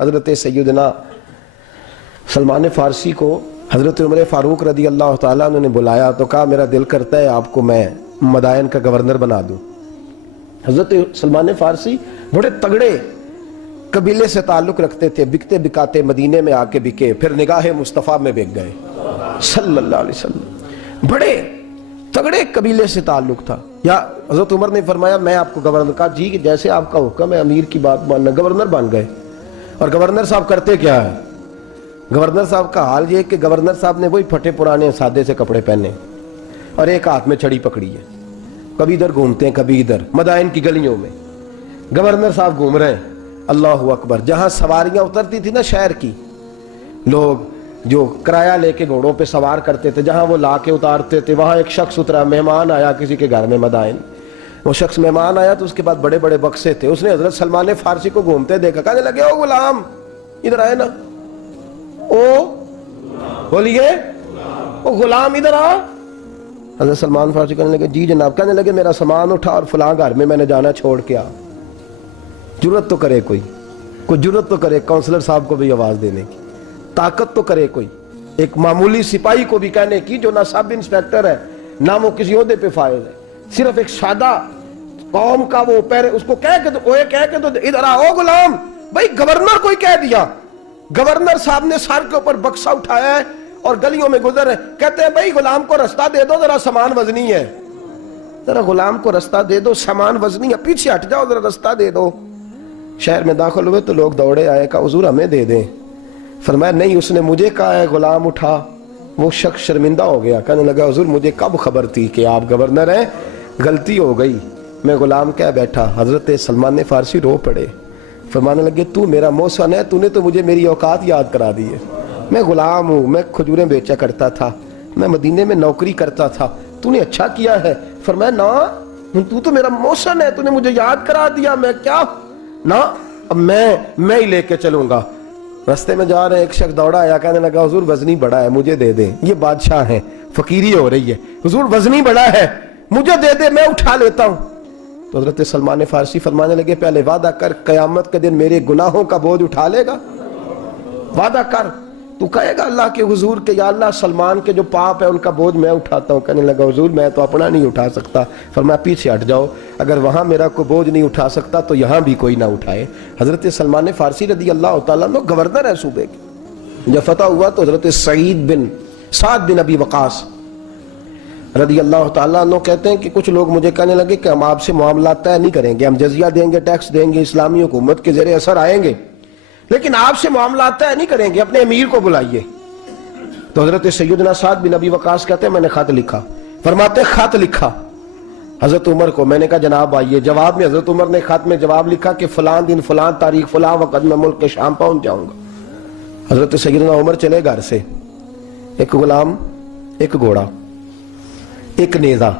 حضرت سیدنا سلمان فارسی کو حضرت عمر فاروق رضی اللہ تعالیٰ عنہ نے بلایا تو کہا میرا دل کرتا ہے آپ کو میں مدائن کا گورنر بنا دوں۔ حضرت سلمان فارسی بڑے تگڑے قبیلے سے تعلق رکھتے تھے، بکتے بکاتے مدینے میں آ کے بکے، پھر نگاہ مصطفیٰ میں بک گئے صلی اللہ علیہ وسلم۔ بڑے تگڑے قبیلے سے تعلق تھا۔ یا حضرت عمر نے فرمایا میں آپ کو گورنر، کہا جی جیسے آپ کا حکم ہے، امیر کی بات ماننا، گورنر بن گئے۔ اور گورنر صاحب کرتے کیا ہے؟ گورنر صاحب کا حال یہ کہ گورنر صاحب نے وہی پھٹے پرانے سادے سے کپڑے پہنے اور ایک ہاتھ میں چھڑی پکڑی ہے، کبھی ادھر گھومتے ہیں کبھی ادھر، مدائن کی گلیوں میں گورنر صاحب گھوم رہے ہیں۔ اللہ اکبر۔ جہاں سواریاں اترتی تھی نا شہر کی، لوگ جو کرایہ لے کے گھوڑوں پہ سوار کرتے تھے، جہاں وہ لا کے اتارتے تھے، وہاں ایک شخص اترا، مہمان آیا کسی کے گھر میں مدائن۔ وہ شخص مہمان آیا تو اس کے بعد بڑے بڑے بکسے تھے، اس نے حضرت سلمان فارسی کو گھومتے دیکھا، کہنے لگے او غلام ادھر آئے نا، او بولیے او غلام ادھر آ۔ حضرت سلمان فارسی کہنے لگے جی جناب۔ کہنے لگے میرا سامان اٹھا اور فلاں گھر میں نے جانا، چھوڑ کے آ۔ جرت تو کرے کوئی جرت تو کرے کونسلر صاحب کو بھی آواز دینے کی، طاقت تو کرے کوئی، ایک معمولی سپاہی کو بھی کہنے کی جو نہ سب انسپیکٹر ہے نہ وہ کسی عہدے پہ فائز ہے، صرف ایک سادہ قوم کا وہ پہرے، اس کو کہہ کے تو ادھر آؤ غلام۔ بھائی گورنر کوئی کہہ دیا، گورنر صاحب نے سر کے اوپر بکسا اٹھایا ہے اور گلیوں میں گزر ہے، کہتے ہیں بھائی غلام کو رستہ دے دو، ذرا سامان وزنی ہے، ذرا غلام کو رستہ دے دو، سامان وزنی ہے، پیچھے ہٹ جاؤ، ذرا رستہ دے دو۔ شہر میں داخل ہوئے تو لوگ دوڑے آئے، کہا حضور ہمیں دے دیں۔ فرمایا نہیں، اس نے مجھے کہا ہے غلام اٹھا۔ وہ شخص شرمندہ ہو گیا، کہنے لگا حضور مجھے کب خبر تھی کہ آپ گورنر ہیں، غلطی ہو گئی، میں غلام کہہ بیٹھا۔ حضرت سلمان فارسی رو پڑے، فرمانے لگے تو میرا محسن ہے، تو نے تو مجھے میری اوقات یاد کرا دی ہے، میں غلام ہوں، میں کھجوریں بیچا کرتا تھا، میں مدینے میں نوکری کرتا تھا، تو نے اچھا کیا ہے۔ فرمایا نا تو میرا محسن ہے، تو نے مجھے یاد کرا دیا، میں کیا نا، اب میں ہی لے کے چلوں گا۔ رستے میں جا رہے ایک شخص دوڑا آیا، کہنے لگا حضور وزنی بڑا ہے مجھے دے دیں، یہ بادشاہ ہیں، فقیری ہو رہی ہے، حضور وزنی بڑا ہے مجھے دے دے، میں اٹھا لیتا ہوں۔ تو حضرت سلمان فارسی فرمانے لگے پہلے وعدہ کر قیامت کے دن میرے گناہوں کا بوجھ اٹھا لے گا، وعدہ کر، تو کہے گا اللہ کے حضور کے یا اللہ سلمان کے جو پاپ ہے ان کا بوجھ میں اٹھاتا ہوں۔ کہنے لگا حضور میں تو اپنا نہیں اٹھا سکتا۔ فرمایا پیچھے ہٹ جاؤ، اگر وہاں میرا کوئی بوجھ نہیں اٹھا سکتا تو یہاں بھی کوئی نہ اٹھائے۔ حضرت سلمان فارسی رضی اللہ تعالیٰ عنہ گورنر ہے صوبے کے۔ جب فتح ہوا تو حضرت سعد بن ابی وقاص رضی اللہ تعالیٰ عنہ کہتے ہیں کہ کچھ لوگ مجھے کہنے لگے کہ ہم آپ سے معاملات طے نہیں کریں گے، ہم جزیہ دیں گے، ٹیکس دیں گے، اسلامی حکومت کے زیر اثر آئیں گے، لیکن آپ سے معاملات طے نہیں کریں گے، اپنے امیر کو بلائیے۔ تو حضرت سیدنا سعد بن ابی وقاص کہتے ہیں میں نے خط لکھا۔ فرماتے خط لکھا حضرت عمر کو، میں نے کہا جناب آئیے۔ جواب میں حضرت عمر نے خط میں جواب لکھا کہ فلاں دن فلاں تاریخ فلاں وقت میں ملک کے شام پہنچ جاؤں گا۔ حضرت سیدنا عمر چلے گھر سے، ایک غلام، ایک گھوڑا، ایک نیزہ۔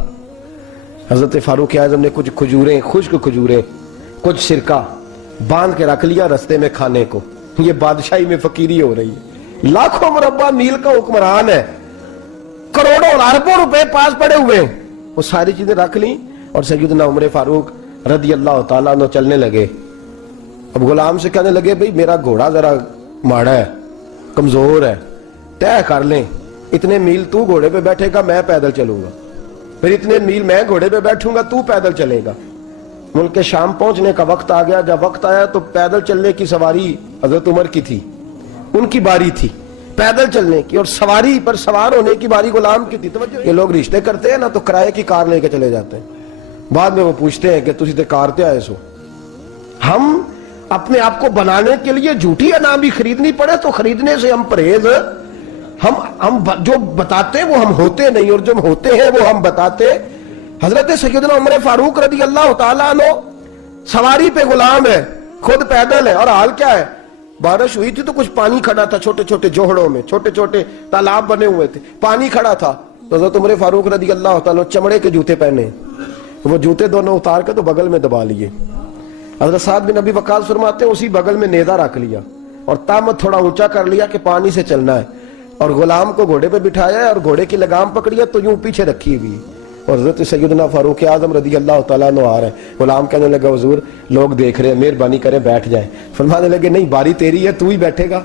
حضرت فاروق اعظم نے کچھ کھجوریں، خشک کھجوریں، کچھ سرکہ باندھ کے رکھ لیا رستے میں کھانے کو۔ یہ بادشاہی میں فقیری ہو رہی ہے، لاکھوں مربع میل کا حکمران ہے، کروڑوں اربوں روپے پاس پڑے ہوئے، وہ ساری چیزیں رکھ لیں اور سیدنا عمر فاروق رضی اللہ تعالیٰ عنہ چلنے لگے۔ اب غلام سے کہنے لگے بھئی میرا گھوڑا ذرا ماڑا ہے، کمزور ہے، طے کر لیں، اتنے میل تو گھوڑے پہ بیٹھے گا میں پیدل چلوں گا، پھر اتنے میل میں گھوڑے پہ بیٹھوں گا تو پیدل چلے گا۔ ملک کے شام پہنچنے کا وقت آ گیا۔ جب وقت آیا تو پیدل چلنے کی سواری حضرت عمر کی تھی، ان کی باری تھی پیدل چلنے کی، اور سواری پر سوار ہونے کی باری غلام کی تھی۔ یہ لوگ رشتے کرتے ہیں نا تو کرائے کی کار لے کے چلے جاتے ہیں، بعد میں وہ پوچھتے ہیں کہ تسی تے کار تے آئے سو۔ ہم اپنے آپ کو بنانے کے لیے جھوٹی انعام بھی خریدنی پڑے تو خریدنے سے ہم پرہیز، ہم جو بتاتے وہ ہم ہوتے نہیں، اور جو ہوتے ہیں وہ ہم بتاتے۔ حضرت سیدنا عمر فاروق رضی اللہ تعالیٰ عنہ سواری پہ غلام ہے، خود پیدل ہے، اور حال کیا ہے، بارش ہوئی تھی تو کچھ پانی کھڑا تھا، چھوٹے چھوٹے جوہڑوں میں چھوٹے چھوٹے تالاب بنے ہوئے تھے، پانی کھڑا تھا۔ تو حضرت عمر فاروق رضی اللہ تعالیٰ عنہ چمڑے کے جوتے پہنے، وہ جوتے دونوں اتار کے تو بغل میں دبا لیے۔ حضرت سعد بن ابی وقاص فرماتے ہیں اسی بغل میں نیزہ رکھ لیا اور تامت تھوڑا اونچا کر لیا کہ پانی سے چلنا ہے، اور غلام کو گھوڑے پہ بٹھایا ہے اور گھوڑے کی لگام پکڑی ہے تو یوں پیچھے رکھی ہوئی، اور حضرت سیدنا فاروق اعظم رضی اللہ تعالیٰ عنہ آ رہے ہیں. غلام کہنے لگا حضور لوگ دیکھ رہے ہیں, مہربانی کریں بیٹھ جائیں. فرمانے لگے نہیں باری تیری ہے, تو ہی بیٹھے گا.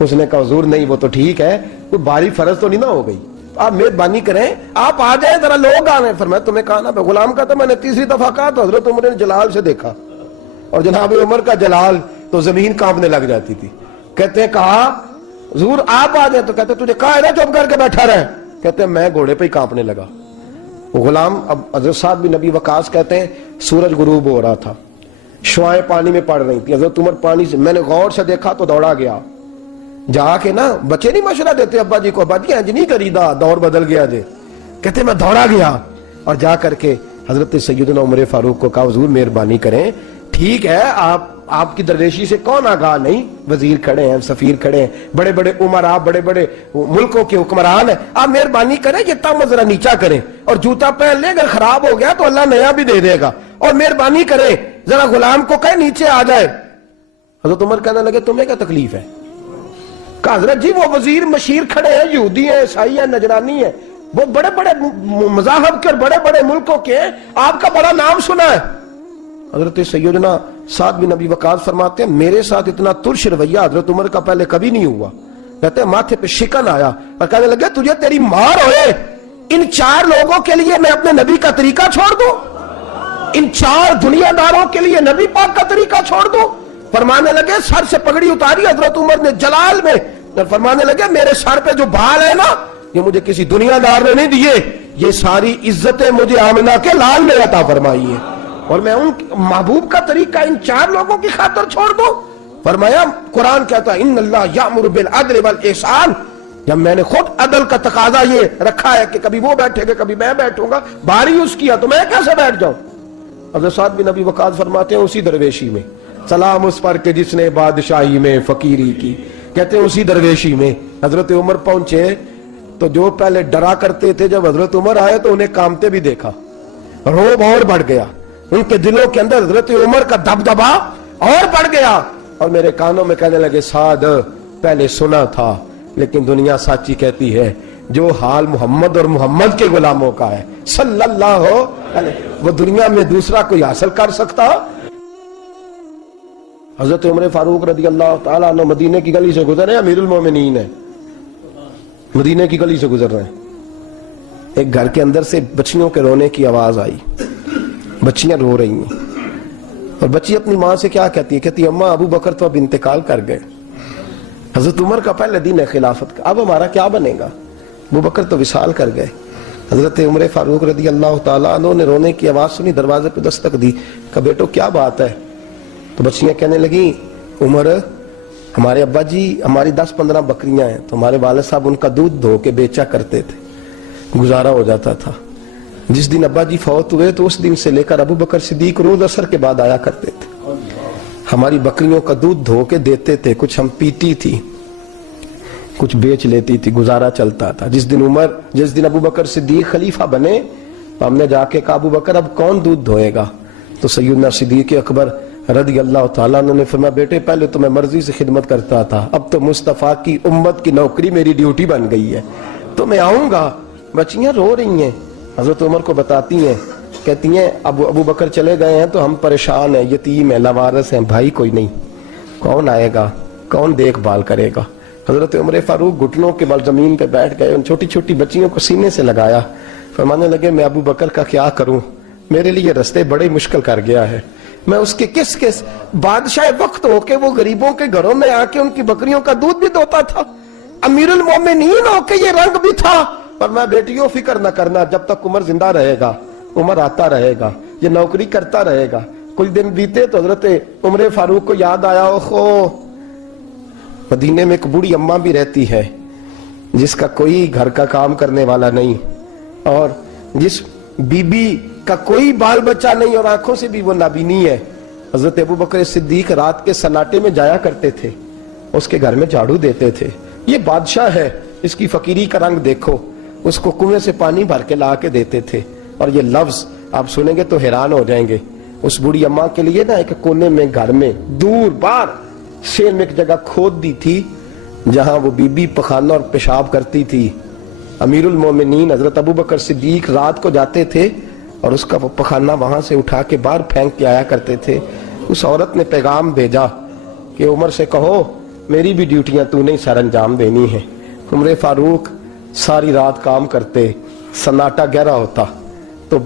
اس نے کہا حضور نہیں وہ تو ٹھیک ہے, کوئی باری فرض تو نہیں نہ ہو گئی, آپ مہربانی کریں آپ آ جائیں, ذرا لوگ آ رہے ہیں. فرمایا تمہیں کہا نا. غلام کا تو میں نے تیسری دفعہ کہا تو حضرت عمر نے جلال سے دیکھا, اور جناب عمر کا جلال تو زمین کانپنے لگ جاتی تھی. کہتے ہیں کہا حضور آپ آ جائیں, تو کہتے تجھے کہا ہے نا چپ کر کے بیٹھا رہے. کہتے ہیں میں گھوڑے پہ ہی کانپنے لگا. غلام اب حضرت سعد بن نبی وقاص کہتے ہیں سورج غروب ہو رہا تھا, شعائیں پانی میں پڑ رہی تھی. حضرت عمر پانی سے, میں نے غور سے دیکھا تو دوڑا گیا. جا کے نا بچے نہیں مشورہ دیتے ابا جی کو, ابا جی انج نہیں کری دا, دور بدل گیا جے. کہتے میں دوڑا گیا اور جا کر کے حضرت سیدنا عمر فاروق کو کہا حضور مہربانی کریں, ٹھیک ہے آپ کی درویشی سے کون آگاہ نہیں, وزیر کھڑے ہیں, سفیر کھڑے ہیں, بڑے بڑے عمراء, بڑے بڑے ملکوں کے حکمران ہیں, آپ مہربانی کریں یہ تم ذرا نیچا کریں, اور جوتا پہن لے, اگر خراب ہو گیا تو اللہ نیا بھی دے دے گا, اور مہربانی کریں ذرا غلام کو کہیں نیچے آ جائے. حضرت عمر کہنے لگے تمہیں کیا تکلیف ہے؟ کہا حضرت جی وہ وزیر مشیر کھڑے ہیں, یہودی ہیں, عیسائی ہیں, نجرانی ہیں, وہ بڑے بڑے مذاہب کے اور بڑے بڑے ملکوں کے, آپ کا بڑا نام سنا ہے. حضرت سیدنا سعد بن نبی وقاص فرماتے ہیں میرے ساتھ اتنا ترش رویہ حضرت عمر کا پہلے کبھی نہیں ہوا. کہتے ہیں ماتھے پہ شکن آیا اور کہنے لگے تجھے تیری مار ہوئے, ان 4 لوگوں کے لیے میں اپنے نبی کا طریقہ چھوڑ دوں, ان 4 دنیا داروں کے لیے نبی پاک کا طریقہ چھوڑ دوں. فرمانے لگے سر سے پگڑی اتاری حضرت عمر نے جلال میں, فرمانے لگے میرے سر پہ جو بال ہے نا یہ مجھے کسی دنیا دار نے نہیں دیے, یہ ساری عزتیں مجھے آمنہ کے لال نے عطا فرمائی ہے, اور میں ان محبوب کا طریقہ ان 4 لوگوں کی خاطر چھوڑ دوں. فرمایا قرآن کہتا ہے ان اللہ یامر بالعدل والاحسان, جب میں نے خود عدل کا تقاضا یہ رکھا ہے کہ کبھی وہ بیٹھے گا کبھی میں بیٹھوں گا, باری اس کی ہے تو میں کیسے بیٹھ جاؤں. حضرت سعد بن نبی وقاص فرماتے ہیں اسی درویشی میں سلام اس پر کہ جس نے بادشاہی میں فقیری کی. کہتے ہیں اسی درویشی میں حضرت عمر پہنچے تو جو پہلے ڈرا کرتے تھے جب حضرت عمر آئے تو انہیں کامتے بھی دیکھا, روب اور بڑھ گیا, ان کے دلوں کے اندر حضرت عمر کا دبدبا اور بڑھ گیا, اور میرے کانوں میں کہنے لگے سعد پہلے سنا تھا لیکن دنیا سچی کہتی ہے جو حال محمد اور محمد کے غلاموں کا ہے صلی اللہ علیہ وہ دنیا میں دوسرا کوئی حاصل کر سکتا. حضرت عمر فاروق رضی اللہ تعالیٰ عنہ مدینے کی گلی سے گزر رہے ہیں, امیر المومنین ہے, مدینے کی گلی سے گزر رہے ہیں. ایک گھر کے اندر سے بچیوں کے رونے کی آواز آئی, بچیاں رو رہی ہیں, اور بچی اپنی ماں سے کیا کہتی ہے, کہتی اماں ابو بکر تو اب انتقال کر گئے, حضرت عمر کا پہلے دن ہے خلافت کا, اب ہمارا کیا بنے گا, ابو بکر تو وصال کر گئے. حضرت عمر فاروق رضی اللہ تعالیٰ عنہ نے رونے کی آواز سنی, دروازے پہ دستک دی, کہا بیٹو کیا بات ہے. تو بچیاں کہنے لگیں عمر ہمارے ابا جی ہماری 10-15 بکریاں ہیں, تو ہمارے والد صاحب ان کا دودھ دھو کے بیچا کرتے تھے, گزارا ہو جاتا تھا. جس دن ابا جی فوت ہوئے تو اس دن سے لے کر ابو بکر صدیق روز عصر کے بعد آیا کرتے تھے, ہماری بکریوں کا دودھ دھو کے دیتے تھے, کچھ ہم پیتی تھی کچھ بیچ لیتی تھی, گزارا چلتا تھا. جس دن ابو بکر صدیق خلیفہ بنے تو ہم نے جا کے کہا ابو بکر اب کون دودھ دھوئے گا, تو سیدنا صدیق اکبر رضی اللہ تعالیٰ عنہ نے فرمایا بیٹے پہلے تو میں مرضی سے خدمت کرتا تھا, اب تو مصطفیٰ کی امت کی نوکری میری ڈیوٹی بن گئی ہے, تو میں آؤں گا. بچیاں رو رہی ہیں, حضرت عمر کو بتاتی ہیں, کہتی ہیں ابو بکر چلے گئے ہیں تو ہم پریشان ہیں, یتیم ہیں, لاوارث ہیں, بھائی کوئی نہیں, کون آئے گا, کون دیکھ بھال کرے گا. حضرت عمر فاروق گھٹنوں کے بل زمین پہ بیٹھ گئے, ان چھوٹی چھوٹی بچیوں کو سینے سے لگایا, فرمانے لگے میں ابو بکر کا کیا کروں, میرے لیے رستے بڑے مشکل کر گیا ہے, میں اس کے کس بادشاہ وقت ہو کے وہ غریبوں کے گھروں میں آ کے ان کی بکریوں کا دودھ بھی دوتا تھا, امیر المومنین ہو کے یہ رنگ بھی تھا. اور میں بیٹیوں فکر نہ کرنا, جب تک عمر زندہ رہے گا, عمر آتا رہے گا, یہ نوکری کرتا رہے گا. کچھ دن بیتے تو حضرت عمر فاروق کو یاد آیا اوہو مدینے میں ایک بوڑھی اماں بھی رہتی ہے جس کا کوئی گھر کا کام کرنے والا نہیں, اور جس بی بی کا کوئی بال بچہ نہیں, اور آنکھوں سے بھی وہ نابینی ہے. حضرت ابو بکر صدیق رات کے سناٹے میں جایا کرتے تھے, اس کے گھر میں جھاڑو دیتے تھے. یہ بادشاہ ہے, اس کی فقیری کا رنگ دیکھو, اس کو کنویں سے پانی بھر کے لا کے دیتے تھے. اور یہ لفظ آپ سنیں گے تو حیران ہو جائیں گے. اس بوڑھی اماں کے لیے نا ایک کونے میں گھر میں دور بار شیر میں ایک جگہ کھود دی تھی جہاں وہ بی بی پخانہ اور پیشاب کرتی تھی. امیر المومنین حضرت ابو بکر صدیق رات کو جاتے تھے اور اس کا وہ پخانہ وہاں سے اٹھا کے باہر پھینک کے آیا کرتے تھے. اس عورت نے پیغام بھیجا کہ عمر سے کہو میری بھی ڈیوٹیاں تو نہیں سر انجام دینی ہیں. عمر فاروق ساری رات کام کرتے, سناٹا گہرا ہوتا تو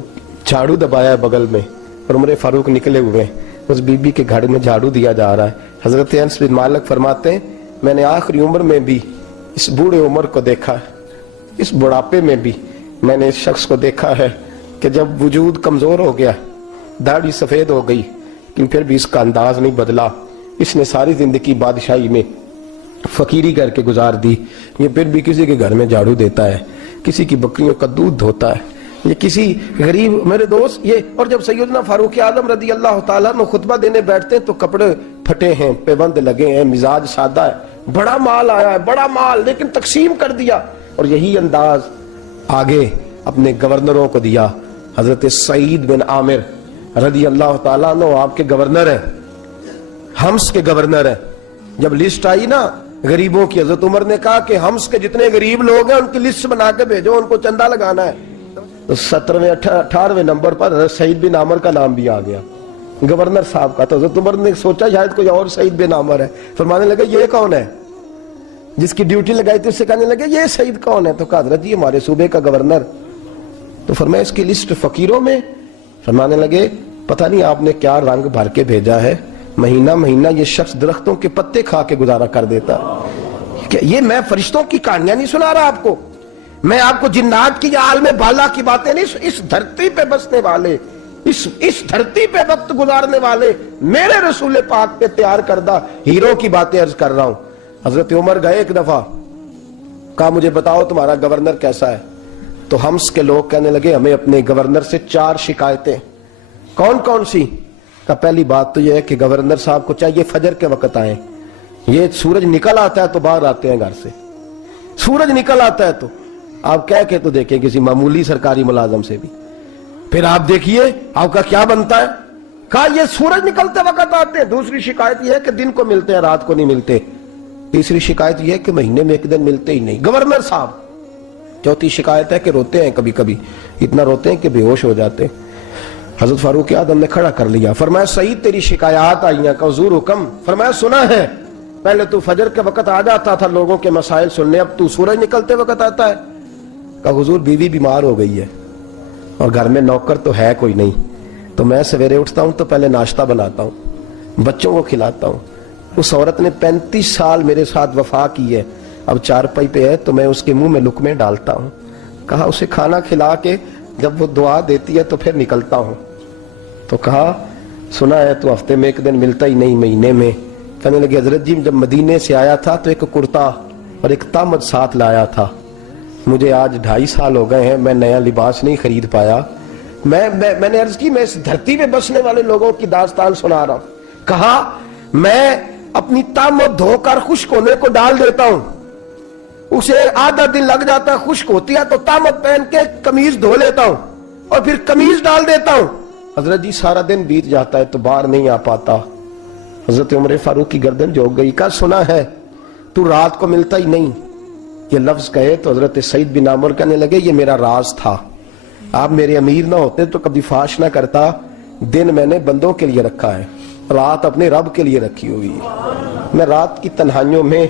جھاڑو دبایا ہے بغل میں اور عمر فاروق نکلے ہوئے, اس بی بی کے گھر میں جھاڑو دیا جا رہا ہے. حضرت انس بن مالک فرماتے ہیں میں نے آخری عمر میں بھی اس بوڑھے عمر کو دیکھا ہے, اس بڑھاپے میں بھی میں نے اس شخص کو دیکھا ہے کہ جب وجود کمزور ہو گیا, داڑھی سفید ہو گئی, لیکن پھر بھی اس کا انداز نہیں بدلا. اس نے ساری زندگی بادشاہی میں فقیری کر کے گزار دی, یہ پھر بھی کسی کے گھر میں جھاڑو دیتا ہے, کسی کی بکریوں کا دودھ دھوتا ہے, یہ کسی غریب. میرے دوست یہ, اور جب سیدنا فاروق اعظم رضی اللہ تعالیٰ نے خطبہ دینے بیٹھتے ہیں تو کپڑے پھٹے ہیں, پیبند لگے ہیں, مزاج سادہ ہے, بڑا مال آیا ہے, بڑا مال, لیکن تقسیم کر دیا. اور یہی انداز آگے اپنے گورنروں کو دیا. حضرت سعید بن عامر رضی اللہ تعالیٰ عنہ آپ کے گورنر ہیں, حمص کے گورنر ہیں. جب لسٹ آئی نا غریبوں کی, حضرت عمر نے کہا کہ حمص کے جتنے غریب لوگ ہیں ان کی لسٹ بنا کے بھیجو, ان کو چندہ لگانا ہے. تو 17ویں 18ویں نمبر پر حضرت سعید بن عامر کا نام بھی آ گیا گورنر صاحب کا. تو حضرت عمر نے سوچا شاید کوئی اور سعید بن عامر ہے, فرمانے لگے یہ کون ہے, جس کی ڈیوٹی لگائی تھی اس سے کہنے لگے یہ سعید کون ہے. تو کہا حضرت جی ہمارے صوبے کا گورنر. تو فرمایا اس کی لسٹ فقیروں میں. فرمانے لگے پتہ نہیں آپ نے کیا رنگ بھر کے بھیجا ہے, مہینہ مہینہ یہ شخص درختوں کے پتے کھا کے گزارا کر دیتا. کہ یہ میں فرشتوں کی کہانیاں نہیں سنا رہا آپ کو, میں آپ کو جنات کی یا عالم بالا کی باتیں نہیں, اس دھرتی پہ بسنے والے, اس دھرتی پہ وقت گزارنے والے میرے رسول پاک پہ تیار کردہ ہیرو کی باتیں عرض کر رہا ہوں. حضرت عمر گئے ایک دفعہ, کہا مجھے بتاؤ تمہارا گورنر کیسا ہے. تو حمص کے لوگ کہنے لگے ہمیں اپنے گورنر سے 4 شکایتیں. کون کون سی؟ کہ پہلی بات تو یہ ہے کہ گورنر صاحب کو چاہیے فجر کے وقت آئیں, یہ سورج نکل آتا ہے تو باہر آتے ہیں گھر سے, سورج نکل آتا ہے تو آپ کہہ کے تو دیکھیں کسی معمولی سرکاری ملازم سے بھی, پھر آپ دیکھیے آپ کا کیا بنتا ہے. کہا یہ سورج نکلتے وقت آتے ہیں. دوسری شکایت یہ ہے کہ دن کو ملتے ہیں رات کو نہیں ملتے. تیسری شکایت یہ ہے کہ مہینے میں ایک دن ملتے ہی نہیں گورنر صاحب. چوتھی شکایت ہے کہ روتے ہیں, کبھی کبھی اتنا روتے ہیں کہ بے ہوش ہو جاتے ہیں. حضرت فاروق اعظم نے کھڑا کر لیا, فرمایا سعید تیری شکایات آئی ہیں. کہ حضور حکم. فرمایا سنا ہے, پہلے تو فجر کے وقت آ جاتا تھا لوگوں کے مسائل سننے, اب تو سورج نکلتے وقت آتا ہے. کہ حضور بیوی بیمار ہو گئی ہے اور گھر میں نوکر تو ہے کوئی نہیں, تو میں سویرے اٹھتا ہوں تو پہلے ناشتہ بناتا ہوں, بچوں کو کھلاتا ہوں. اس عورت نے 35 سال میرے ساتھ وفا کی ہے, اب چارپائی پہ ہے تو میں اس کے منہ میں لقمے ڈالتا ہوں. کہا اسے کھانا کھلا کے جب وہ دعا دیتی ہے تو پھر نکلتا ہوں. تو کہا سنا ہے تو ہفتے میں ایک دن ملتا ہی نہیں, مہینے میں. کہنے لگے حضرت جی جب مدینے سے آیا تھا تو ایک کرتا اور ایک تامد ساتھ لایا تھا, مجھے آج 2.5 سال ہو گئے ہیں, میں نیا لباس نہیں خرید پایا. میں نے عرض کی میں اس دھرتی پہ بسنے والے لوگوں کی داستان سنا رہا ہوں. کہا میں اپنی تامد دھو کر خشک ہونے کو ڈال دیتا ہوں, اسے آدھا دن لگ جاتا ہے, خشک ہوتی ہے تو تامد پہن کے قمیض دھو لیتا ہوں اور پھر قمیض ڈال دیتا ہوں. حضرت جی سارا دن بیت جاتا ہے تو باہر نہیں آ پاتا. حضرت عمر فاروق کی گردن جھک گئی. کہا سنا ہے تو رات کو ملتا ہی نہیں. یہ لفظ کہے تو حضرت سعید بن عامر کہنے لگے یہ میرا راز تھا, آپ میرے امیر نہ ہوتے تو کبھی فاش نہ کرتا. دن میں نے بندوں کے لیے رکھا ہے, رات اپنے رب کے لیے رکھی ہوئی ہے. میں رات کی تنہائیوں میں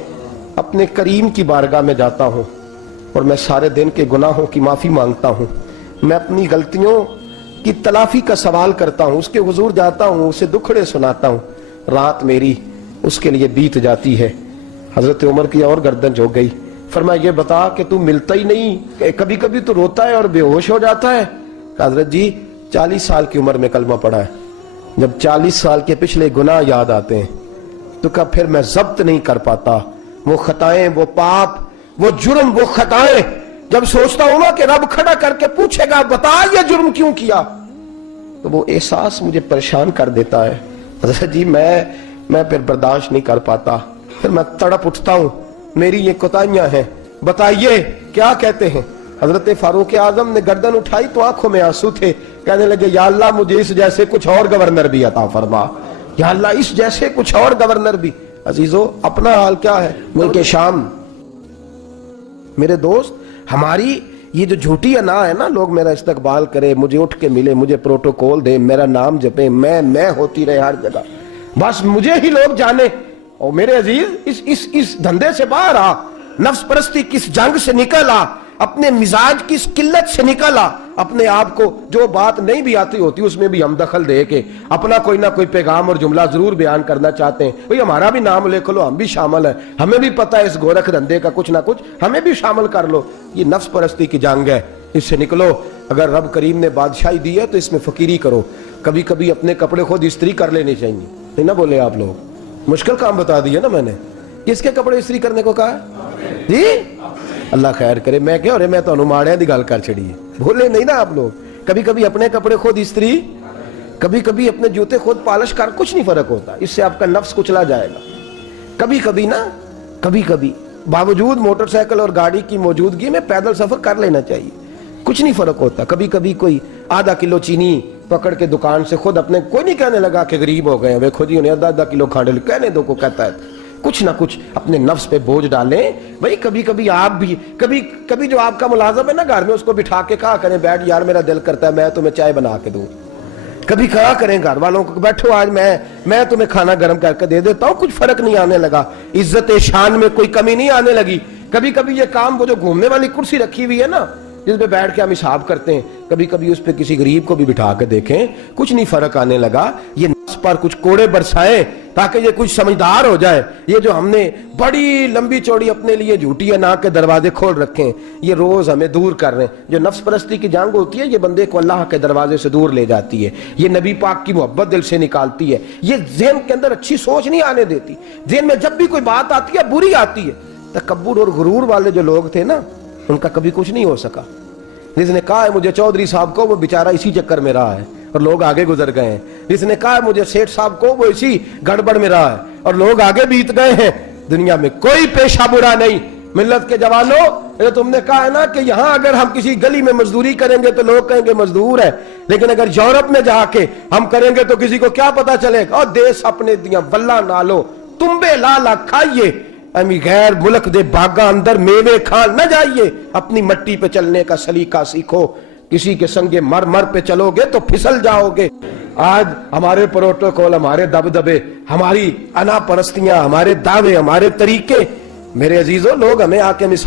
اپنے کریم کی بارگاہ میں جاتا ہوں اور میں سارے دن کے گناہوں کی معافی مانگتا ہوں. میں اپنی غلطیوں کی تلافی کا سوال کرتا ہوں, اس کے حضور جاتا ہوں, اسے دکھڑے سناتا ہوں. رات میری اس کے لیے بیت جاتی ہے. حضرت عمر کی اور گردن جھک گئی. فرمایا یہ بتا کہ تو ملتا ہی نہیں, کبھی کبھی تو روتا ہے اور بے ہوش ہو جاتا ہے. کہ حضرت جی 40 سال کی عمر میں کلمہ پڑھا ہے, جب 40 سال کے پچھلے گناہ یاد آتے ہیں تو کہا پھر میں ضبط نہیں کر پاتا. وہ خطائیں, وہ پاپ, وہ جرم, وہ خطائیں جب سوچتا ہوں نا کہ رب کھڑا کر کے پوچھے گا بتا یہ جرم کیوں کیا, تو وہ احساس مجھے پریشان کر دیتا ہے. حضرت جی میں پھر برداشت نہیں کر پاتا, پھر میں تڑپ اٹھتا ہوں, میری یہ کوتاہیاں ہیں, بتائیے کیا کہتے ہیں. حضرت فاروق اعظم نے گردن اٹھائی تو آنکھوں میں آنسو تھے. کہنے لگے یا اللہ مجھے اس جیسے کچھ اور گورنر بھی عطا فرما, یا اللہ اس جیسے کچھ اور گورنر بھی. عزیزو اپنا حال کیا ہے ملک شام. میرے دوست ہماری یہ جو جھوٹی انا ہے نا، لوگ میرا استقبال کرے، مجھے اٹھ کے ملے، مجھے پروٹوکول دے، میرا نام جپے، میں ہوتی رہے ہر جگہ، بس مجھے ہی لوگ جانے. اور میرے عزیز اس دھندے سے باہر آ، نفس پرستی کس جنگ سے نکل آ، اپنے مزاج کی اس قلت سے نکل آ، اپنے آپ کو جو بات نہیں بھی آتی ہوتی اس میں بھی ہم دخل دے کے اپنا کوئی نہ کوئی پیغام اور جملہ ضرور بیان کرنا چاہتے ہیں. بھئی ہمارا بھی نام لکھ لو، ہم بھی شامل ہیں، ہمیں بھی پتہ ہے اس گورکھ دھندے کا کچھ نہ کچھ، ہمیں بھی شامل کر لو. یہ نفس پرستی کی جنگ ہے، اس سے نکلو. اگر رب کریم نے بادشاہی دی ہے تو اس میں فقیری کرو. کبھی کبھی اپنے کپڑے خود استری کر لینے چاہیے. نہیں نہ بولے آپ لوگ؟ مشکل کام بتا دیا نا میں نے. کس کے کپڑے استری کرنے کو کہا ہے جی؟ اللہ خیر کرے. میں کیا ہو رہے، میں تو ماڑیاں دی گل کر چڑی ہے. بولے نہیں نا آپ لوگ؟ کبھی کبھی اپنے کپڑے خود استری، کبھی کبھی اپنے جوتے خود پالش کر، کچھ نہیں فرق ہوتا. اس سے آپ کا نفس کچلا جائے گا. کبھی کبھی نا، کبھی کبھی باوجود موٹر سائیکل اور گاڑی کی موجودگی میں پیدل سفر کر لینا چاہیے، کچھ نہیں فرق ہوتا. کبھی کبھی کوئی آدھا کلو چینی پکڑ کے دکان سے خود اپنے، کوئی نہیں کہنے لگا کہ غریب ہو گئے ہیں، خود ہی انہیں آدھا کلو کھانڈے کہنے دو کو کہتا ہے. کچھ نہ کچھ اپنے نفس پہ بوجھ ڈالیں. بھئی کبھی کبھی آپ بھی، کبھی جو آپ کا ملازم ہے نا گھر میں، اس کو بٹھا کے کہا کریں بیٹھ یار میرا دل کرتا ہے میں تمہیں چائے بنا کے دوں. کبھی کہا کریں گھر والوں کو بیٹھو آج میں تمہیں کھانا گرم کر کے دے دیتا ہوں. کچھ فرق نہیں آنے لگا، عزت شان میں کوئی کمی نہیں آنے لگی. کبھی کبھی یہ کام، وہ جو گھومنے والی کرسی رکھی ہوئی ہے نا جس پہ بیٹھ کے ہم حساب کرتے ہیں، کبھی کبھی اس پہ کسی غریب کو بھی بٹھا کے دیکھیں، کچھ نہیں فرق آنے لگا. یہ نفس پر کچھ کوڑے برسائیں تاکہ یہ کچھ سمجھدار ہو جائے. یہ جو ہم نے بڑی لمبی چوڑی اپنے لیے جھوٹی انا کے دروازے کھول رکھے ہیں، یہ روز ہمیں دور کر رہے ہیں. جو نفس پرستی کی جنگ ہوتی ہے یہ بندے کو اللہ کے دروازے سے دور لے جاتی ہے. یہ نبی پاک کی محبت دل سے نکالتی ہے. یہ ذہن کے اندر اچھی سوچ نہیں آنے دیتی. ذہن میں جب بھی کوئی بات آتی ہے بری آتی ہے. تکبر اور غرور والے جو لوگ تھے نا، ان کا کبھی کچھ نہیں ہو سکا. جس نے کہا ہے مجھے چودھری صاحب کو، وہ بیچارہ اسی چکر میں رہا ہے اور لوگ آگے گزر گئے ہیں. جس نے کہا ہے مجھے سیٹھ صاحب کو، وہ اسی گڑبڑ میں رہا ہے اور لوگ آگے بیت گئے ہیں. دنیا میں کوئی پیشہ برا نہیں. ملت کے جوانوں، یہ تم نے کہا ہے نا کہ یہاں اگر ہم کسی گلی میں مزدوری کریں گے تو لوگ کہیں گے مزدور ہے، لیکن اگر یورپ میں جا کے ہم کریں گے تو کسی کو کیا پتا چلے گا؟ اور دیس اپنے دیاں بلا نالو تمبے لالا کھائیے، امی غیر ملک دے باغاں اندر میوے کھان نہ جائیے. اپنی مٹی پہ چلنے کا سلیقہ سیکھو. کسی کے سنگے مر پہ چلو گے تو پھسل جاؤ گے. آج ہمارے پروٹوکول، ہمارے دبدبے، ہماری انا پرستیاں، ہمارے دعوے، ہمارے طریقے، میرے عزیزوں لوگ ہمیں آ کے مثال